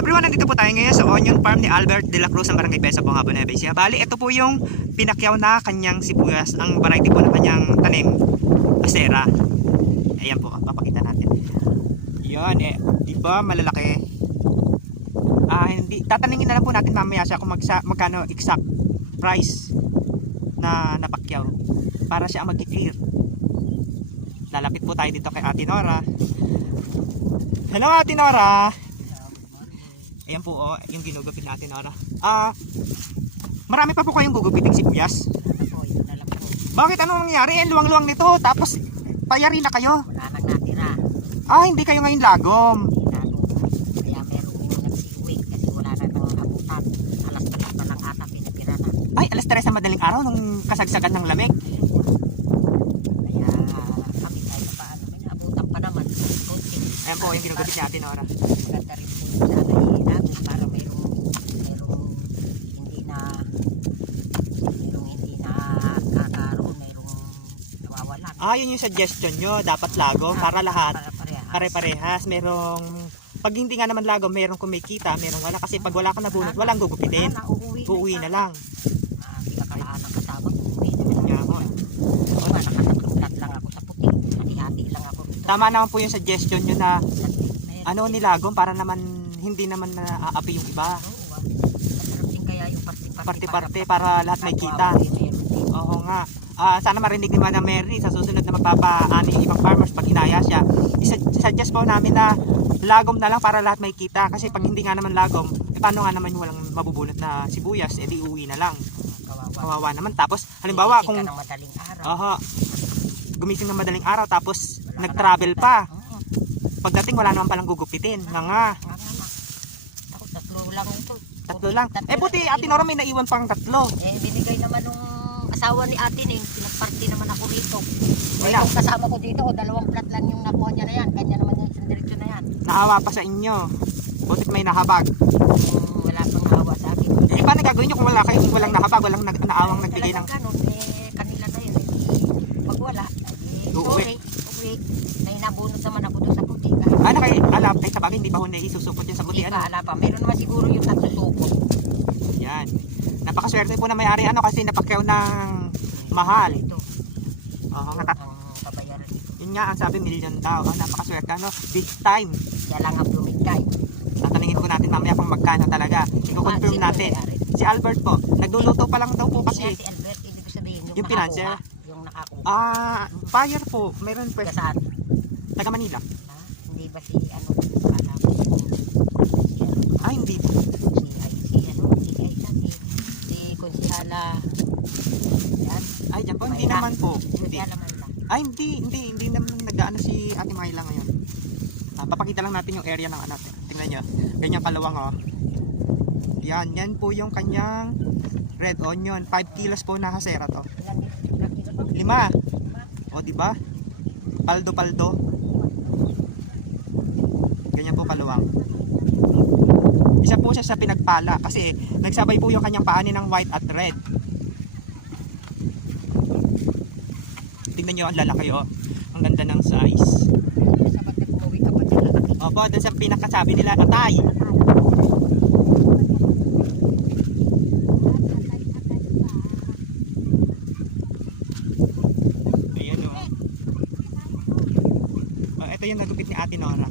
everyone, nandito po tayo ngayon sa onion farm ni Albert de la Cruz, ang barangay Besa po nga po, Nueva Ecija. Bali, ito po yung pinakyaw na kanyang sibuyas, ang variety po ng kanyang tanim, Acera. Ayan po, papakita natin. Yan, di ba malalaki? Hindi, tatanungin na lang po natin mamaya siya kung magkano exact price na napakyaw para siya ang mag-clear. Lalapit po tayo dito kay Ate Nora. Hello Ate Nora. Ayan po yung ginugupit na Ate Nora. Marami pa po kayong gugupiting sibuyas? Bakit ano nangyari? Luwang-luwang nito tapos payari na kayo. Wala nang natira. Hindi kayo ngayon lagom. Kaya meron yung nagsiuwi kasi wala na nang abutan. Alas 3 pa lang ata pinapira na. Ay, alas 3 sa madaling araw nung kasagsagan ng lamig. Kaya kami tayo pa ano, may abutan pa naman. Ayan po yung ginugupit ni Ate Nora. Maganda rin po sana namin para mayroong hindi na kakaroon, mayroong nawawala. Yun yung suggestion nyo, dapat lagom para lahat Pare-parehas. pare-parehas. Merong, pag hindi nga naman lagom, merong kumikita, merong wala. Kasi pag wala kang nabunot, walang gugupitin. Uuwi na lang. Hindi ka kalaan ng kasama, uuwi na lang. Nga po. Oo nga, nakatatlong plat lang ako sa puti. Hati-hati lang ako. Tama naman po yung suggestion nyo na nilagom para naman hindi naman naaapi yung iba. Masarap din kaya yung Parte-parte para lahat may kita. Oo nga. Sana marinig ni Madam Mary sa susunod na magpapaani yung ibang farmers pag inaya siya. Suggest po namin na lagom na lang para lahat may kita. Kasi pag hindi nga naman lagom, paano nga naman yung walang mabubulot na sibuyas, edi uwi na lang. Kawawa naman. Tapos halimbawa kung gumising ng madaling araw tapos nag-travel pa. Pagdating wala naman palang gugupitin. Nga. Ako, tatlo lang ito. Tatlo lang. Buti Ate Nora may naiwan pang tatlo. Binigay naman nung asawa ni Ate Ning. Pinagparty naman ako rito. Wala. Yung kasama ko dito, 2 plat lang yung nakuha niya na yan. Kanya naman yung isang direksyon na yan. Naawa pa sa inyo. Butit may nahabag. Wala pang nahawa sa akin. Paano gagawin nyo kung wala kayo? Kung walang nahabag, walang naawang nagbigay ng... Ganun, kanila na yun. Pag wala, Uuwi. Uwi. Na inabunot naman ako doon sa puti. Kay alap, ay sabagay, hindi ba hindi isusupot yun sa buti? Hindi pa, ala pa. Meron naman siguro yung 3 supot. Yan. Napakaswerte po na may-ari kasi napakyaw ng mahal. Ito. Oo, Ang kabayaran ito. yun nga ang sabi, million daw. Napakaswerte, big time. Kaya lang ang lumigay. Tatanungin po natin mamaya kung magkano talaga. I-confirm natin. Si Albert po, nagluluto pa lang daw po kasi. Si Albert, ibig sabihin Yung financier? Yung nakakuha. Buyer po, meron po. Saan? Taga Manila. Hindi ba si ano? Hindi. Si Konsihala. Yan. Dyan po, hindi naman po. Hindi. Hindi naman nag-ano si Ate Mayla ngayon. Papakita lang natin yung area ng natin. Tingnan nyo, ganyan kalawang yan po yung kanyang red onion. 5 kilos po na Acera to. 5. Diba? Paldo. Ganyan po kaluwang. Isa po siya sa pinagpala kasi nagsabay po yung kanyang paani ng white at red. Tingnan nyo ang lalaki ang ganda ng size. Opo, doon sa pinakasabi nila atay. Ayan ito yung nagupit ni Ate Nora.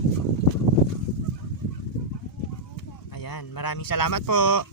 Ayan, maraming salamat po.